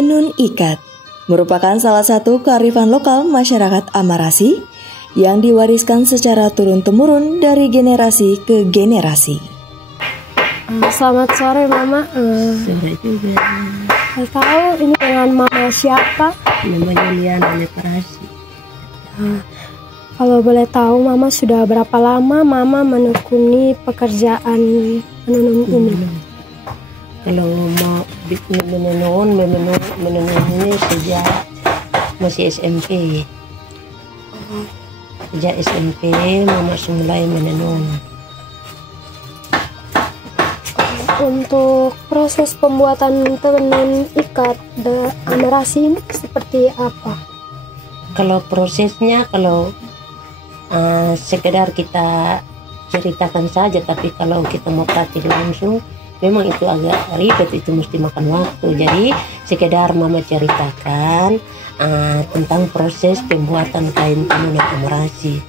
Tenun ikat merupakan salah satu kearifan lokal masyarakat Amarasi yang diwariskan secara turun-temurun dari generasi ke generasi. Selamat sore Mama. Sore juga. Saya tahu ini dengan Mama siapa? Namanya Liana Leparasi. Kalau boleh tahu Mama sudah berapa lama Mama menekuni pekerjaan menenun ini? Kalau mau menenun ini sejak masih SMP. Sejak SMP Mama mulai menenun. Untuk proses pembuatan tenun ikat Amarasi ini seperti apa? Kalau prosesnya sekedar kita ceritakan saja, tapi kalau kita mau praktik langsung memang itu agak ribet, itu mesti makan waktu. Jadi sekedar Mama ceritakan tentang proses pembuatan kain tenun Amarasi.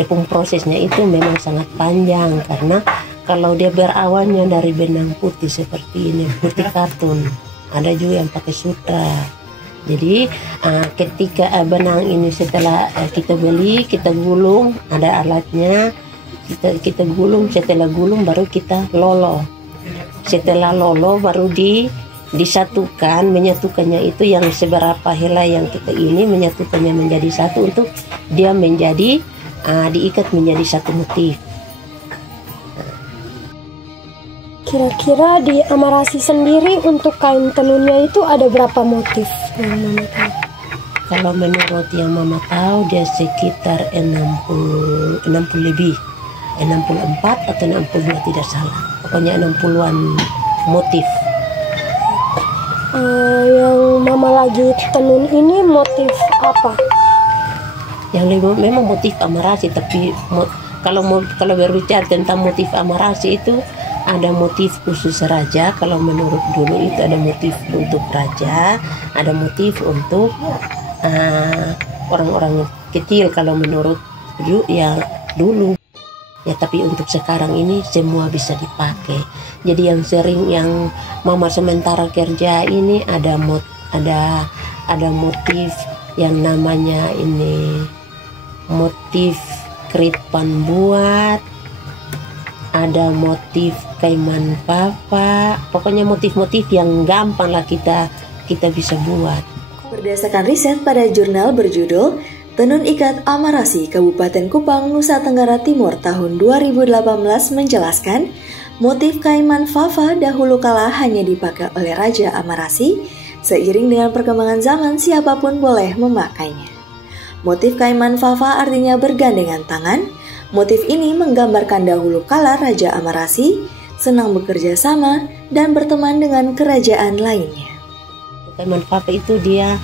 Depung prosesnya itu memang sangat panjang, karena kalau dia berawalnya dari benang putih seperti ini, putih kartun, ada juga yang pakai sutra. Jadi ketika benang ini setelah kita beli, kita gulung, ada alatnya, kita gulung, setelah gulung baru kita lolo. Setelah lolo baru disatukan, menyatukannya itu yang seberapa helai yang kita ini, menyatukannya menjadi satu untuk dia menjadi diikat menjadi satu motif. Kira-kira di Amarasi sendiri untuk kain tenunnya itu ada berapa motif yang Mama tahu? Kalau menurut yang Mama tahu dia sekitar 60 lebih, 64 atau 62 tidak salah. Pokoknya 60-an motif. Yang Mama lagi tenun ini motif apa? Yang memang motif Amarasi, tapi kalau berbicara tentang motif Amarasi itu ada motif khusus raja. Kalau menurut dulu itu ada motif untuk raja, ada motif untuk orang-orang kecil kalau menurut yang dulu. Ya, tapi untuk sekarang ini semua bisa dipakai. Jadi yang sering yang Mama sementara kerja ini ada motif yang namanya ini motif kritpan buat, ada motif kaiman papa, pokoknya motif-motif yang gampang lah kita bisa buat. Berdasarkan riset pada jurnal berjudul Tenun Ikat Amarasi Kabupaten Kupang, Nusa Tenggara Timur tahun 2018 menjelaskan, motif kaiman fafa dahulu kala hanya dipakai oleh Raja Amarasi. Seiring dengan perkembangan zaman, siapapun boleh memakainya. Motif kaiman fafa artinya bergandengan tangan. Motif ini menggambarkan dahulu kala Raja Amarasi senang bekerja sama dan berteman dengan kerajaan lainnya. Kaiman fafa itu dia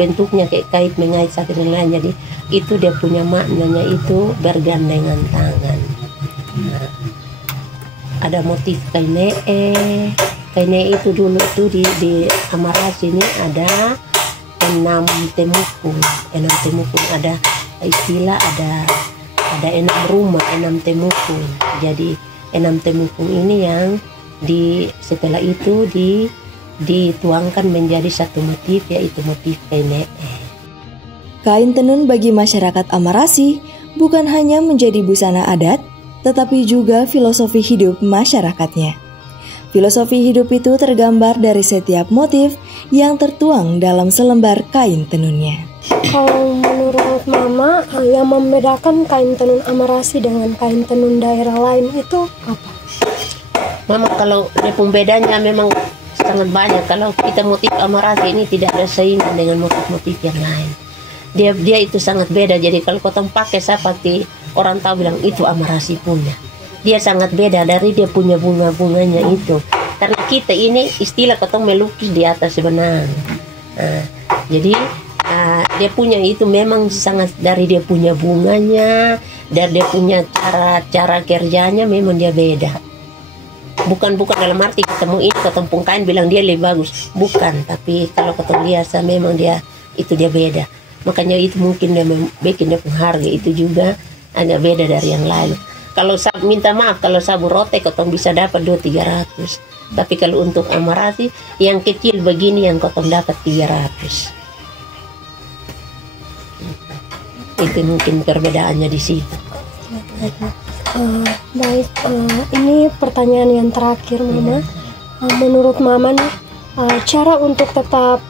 bentuknya kayak kait mengait satu dan lain, jadi itu dia punya maknanya itu bergandengan tangan. Nah, ada motif kainee itu dulu itu di Amarasi ini ada 6 temukung, ada istilah ada 6 rumah, 6 temukung. Jadi 6 temukung ini yang setelah itu dituangkan menjadi satu motif, yaitu motif kainee. Kain tenun bagi masyarakat Amarasi bukan hanya menjadi busana adat, tetapi juga filosofi hidup masyarakatnya. Filosofi hidup itu tergambar dari setiap motif yang tertuang dalam selembar kain tenunnya. Kalau menurut Mama, yang membedakan kain tenun Amarasi dengan kain tenun daerah lain itu apa? Mama, kalau pembedanya memang sangat banyak. Kalau kita motif Amarasi ini tidak ada saingan dengan motif-motif yang lain. Dia itu sangat beda. Jadi kalau kau pakai seperti orang tahu bilang itu Amarasi punya. Dia sangat beda dari dia punya bunga-bunganya itu. Karena kita ini istilah kau melukis di atas benang. Jadi dia punya itu memang sangat dari dia punya bunganya, dari dia punya cara kerjanya memang dia beda. Bukan dalam arti ketemu ini ketemu kain bilang dia lebih bagus, bukan. Tapi kalau ketemu biasa memang dia beda. Makanya itu mungkin dia bikin dia pengharga itu juga agak beda dari yang lain. Kalau minta maaf, kalau sabu rote kotong bisa dapat 200-300. Tapi kalau untuk Amarasi yang kecil begini yang kotong dapat 300. Itu mungkin perbedaannya di situ. Baik, ini pertanyaan yang terakhir, Mama. Menurut Mama nih, cara untuk tetap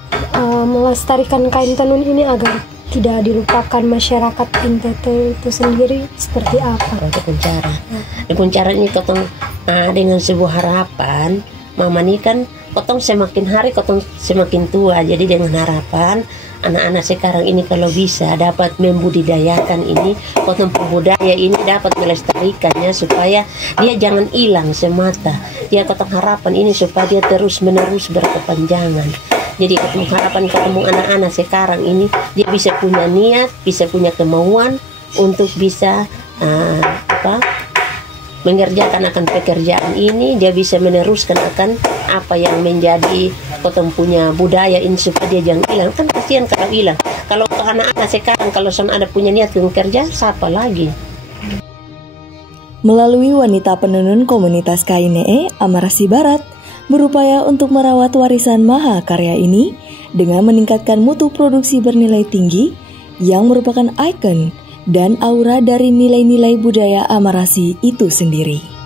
melestarikan kain tenun ini agar tidak dilupakan masyarakat NTT itu sendiri seperti apa? Untuk cara, dengan cara ini kotong dengan sebuah harapan, Mama ini kan kotong semakin hari kotong semakin tua, jadi dengan harapan anak-anak sekarang ini kalau bisa dapat membudidayakan ini, kotong budaya ini dapat melestarikannya supaya dia jangan hilang semata. Dia kotong harapan ini supaya dia terus menerus berkepanjangan. Jadi ketemu harapan ketemu anak-anak sekarang ini dia bisa punya niat, bisa punya kemauan untuk bisa mengerjakan akan pekerjaan ini. Dia bisa meneruskan akan apa yang menjadi potong punya budaya ini supaya dia jangan hilang. Kan kasihan kalau hilang. Kalau anak-anak sekarang kalau sama ada punya niat bekerja, siapa lagi? Melalui wanita penenun komunitas KAINEE Amarasi Barat berupaya untuk merawat warisan mahakarya ini dengan meningkatkan mutu produksi bernilai tinggi yang merupakan ikon dan aura dari nilai-nilai budaya Amarasi itu sendiri.